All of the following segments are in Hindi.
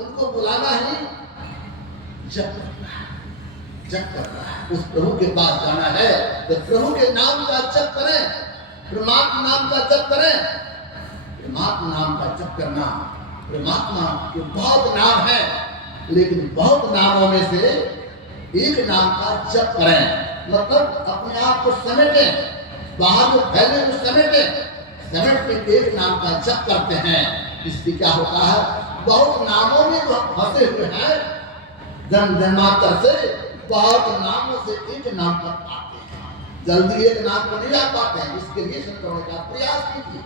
उनको बुलाना ही जप करना है, जप करना है। उस प्रभु के पास जाना है तो प्रभु के नाम का जप करें, परमात्मा नाम का जप करें। परमात्मा नाम का जप करना, परमात्मा के बहुत नाम है, लेकिन बहुत नामों में से एक नाम का जप करें। मतलब अपने आप को समेटें, बाहर जो फैले को समेटें, समेट के एक नाम का जप करते हैं। इससे क्या होता है, बहुत नामों में जो फंसे हुए हैं जन्म जन्मांतर से, बहुत नामों से एक नाम पर पाते हैं। जल्दी एक नाम पर नहीं आ पाते हैं। इसके लिए संतों का प्रयास कीजिए,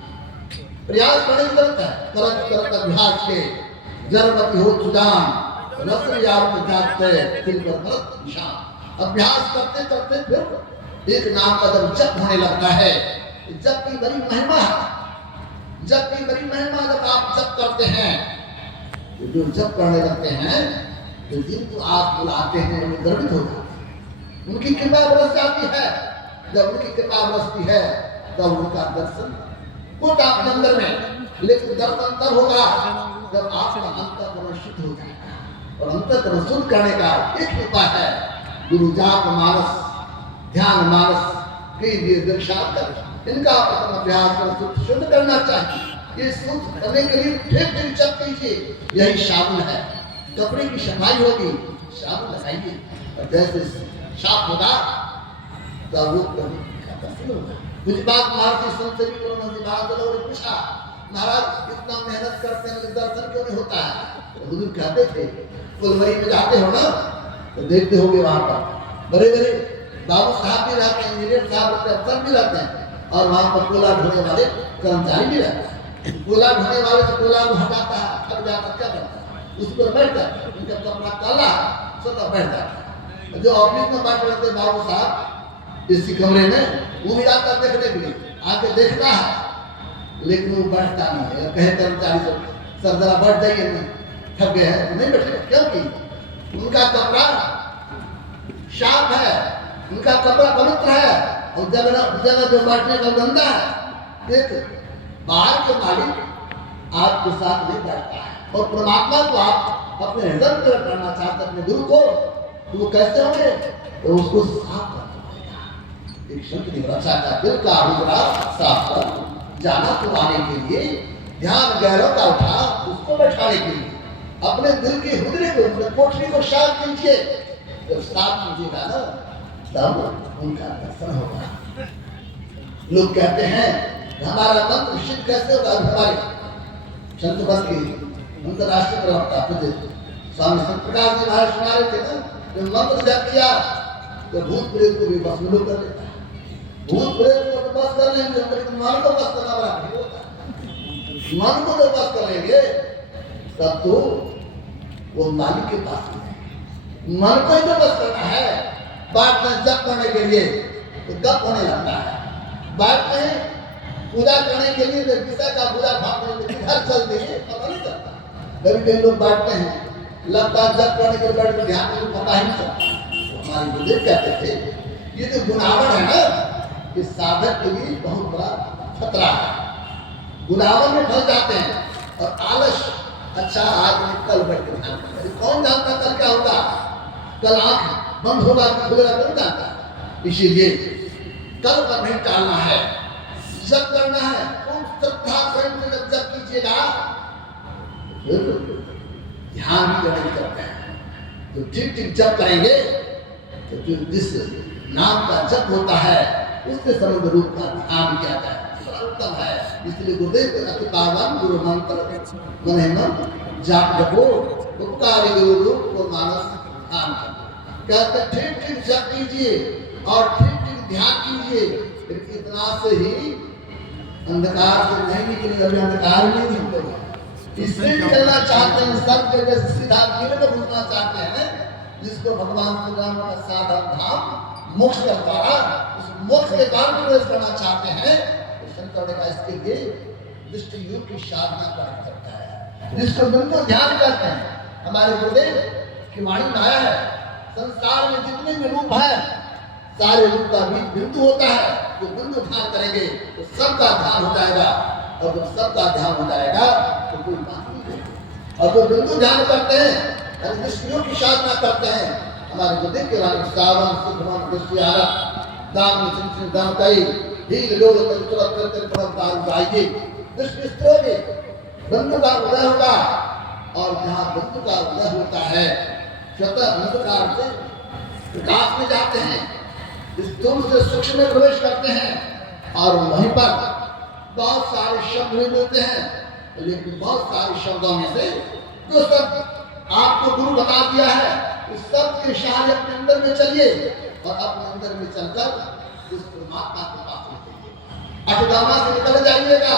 प्रयास करने की जरूरत है। तरत तरत अभ्यास के जरमती हो चुदान रस्म याद जाते दिल पर गलत निशान। अभ्यास करते करते फिर एक नाम का जब जप होने लगता है, जप की बड़ी महिमा है। जप की बड़ी महिमा, जब आप जप करते हैं तो जो जप करने लगते हैं तो जिनको आप बुलाते हैं वो गर्वित हो जाते हैं, उनकी कृपा बरस जाती है। जब उनकी कृपा बरसती है तब उनका दर्शन होता अपने अंदर में। लेकिन दर्शन तब होगा जब आपका अंतःकरण शुद्ध हो जाएगा। और अंतःकरण शुद्ध करने का एक उपाय है, गुरु जाप मानस, ध्यान मानस कीजिए दीक्षांतर। इनका प्रथम अभ्यास कर शुद्ध करना चाहिए। ये शुद्ध करने के लिए ठीक ठीक जप कीजिए। यही साबुन है, कपड़े की सफाई होगी, साबुन लगाइए और जैसे साफ होगा तब वो प्रभु का दर्शन होगा। कुछ बात महाराज संत से भी महाराज ने पूछा, महाराज इतना मेहनत करते हैं दर्शन क्यों नहीं होता है? तो हुजूर कहते थे, फुलवरी में जाते हो ना तो देखते होंगे वहां पर बड़े बड़े बाबू साहब भी रहते हैं, इंजीनियर साहब रहते हैं, अफसर भी रहते हैं, और वहां पर कोला ढोने वाले कर्मचारी भी रहते हैं। कोला ढोने वाले से कोला को हटाता है, थक जाता क्या करता है, उस पर बैठ जाता है, उनका कपड़ा काला स्वतः बैठ जाता है। जो ऑफिस में बैठे रहते हैं बाबू साहब इसी कमरे में, वो भी आता देखने के लिए आके देखता है, लेकिन वो बैठता नहीं है। कहे कर्मचारी से सर जरा बैठ जाइए, थक गए हैं, नहीं बैठे, क्योंकि उनका कपड़ा साफ है, उनका कपड़ा पवित्र है, और जगह जो बैठने का गंदा है। एक बाहर के मालिक आपके साथ नहीं बैठता है, और परमात्मा को आप अपने हृदय में करना चाहते अपने गुरु को, तो वो कैसे होंगे? तो उसको साफ करना पड़ेगा। एक संत ने रचा का दिल का हुजरा साफ कर जाना तो आने के लिए, ध्यान गहरों का उठा उसको बैठाने के लिए, अपने दिल के हुजरे को, अपने कोठरी को साफ कीजिए। जब साफ कीजिएगा ना तब उनका दर्शन होगा। लोग कहते हैं हमारा मंत्र सिद्ध कैसे होगा? हमारे संत बस के अंतरराष्ट्रीय प्रवक्ता स्वामी संत प्रकाश जी महाराज सुना रहे थे ना, जब मंत्र जप किया तो भूत प्रेत को भी बस में कर लेता है। भूत प्रेत को तो बस कर लेंगे, लेकिन मन को बस करना बड़ा नहीं होता। मन को तो बस कर लेंगे तब तो वो मालिक के पास है। मन को ही तो बस करना है। बात में जप करने के लिए तो गप होने लगता है, बात में पूजा करने के लिए विषय का पूजा भाग घर चल देंगे, पता नहीं चलता। कभी कभी लोग बांटते हैं, लगता जप करने के बैठ के ध्यान में पता ही नहीं चलता। हमारे गुरुदेव कहते थे ये जो गुनावन है ना, ये साधक के लिए बहुत बड़ा खतरा है। गुनावन में फंस जाते हैं और आलस, अच्छा आज मैं कल बैठ के ध्यान करें, कौन जानता कल क्या होगा, कल आंख बंद होगा कि खुलेगा कौन जानता। इसीलिए कल पर नहीं टालना है, जप करना है। खूब श्रद्धा प्रेम से जब जप कीजिएगा ध्यान भी करने करते हैं तो ठीक ठीक जप करेंगे तो जो जिस नाम का जप होता है उसके समग्र रूप का ध्यान किया जाए, उत्तम है। इसलिए गुरुदेव अति पावन गुरु मंत्र मन जाप जपो उपकारी गुरु रूप को मानस ध्यान करो। कहते ठीक ठीक जप कीजिए और ठीक ठीक ध्यान कीजिए, इतना से ही अंधकार से नहीं निकलेगा। अभी अंधकार नहीं निकलेगा, इससे निकलना चाहते हैं सब जगह सीधा गिरे में घुसना चाहते हैं, जिसको भगवान श्री राम का साधन धाम मोक्ष का द्वारा उस मोक्ष के द्वार प्रवेश करना चाहते हैं। तो शंकर ने कहा इसके लिए दृष्टि योग की साधना प्राप्त करता है, जिसको बिल्कुल ध्यान करते हैं। हमारे गुरुदेव की वाणी में आया है, संसार में जितने भी रूप है सारे रूप का भी बिंदु होता है। जो बिंदु ध्यान करेंगे तो सबका ध्यान हो जाएगा, और जब सबका ध्यान हो जाएगा तो कोई बात नहीं रहेगी। और जो बिंदु ध्यान करते हैं यानी निष्क्रियों की साधना करते हैं, हमारे जो दिव्य वाले सावन सुखमन दृष्टि आरत दान चिंतन दान कई हील लोग तुरंत करते परम दान जाएगी दृष्टि स्त्रोगी बंधु का उदय होगा। और जहाँ बंधु का उदय होता है स्वतः अंधकार से प्रकाश में जाते हैं, स्थूल से सूक्ष्म में प्रवेश करते हैं और वहीं पर बहुत सारे शब्द भी मिलते हैं, लेकिन बहुत सारे शब्दों में से जो शब्द आपको गुरु बता दिया है उस शब्द के सहारे अपने अंदर में चलिए और अपने अंदर में चलकर उस परमात्मा के पास अठगामा से निकल जाइएगा।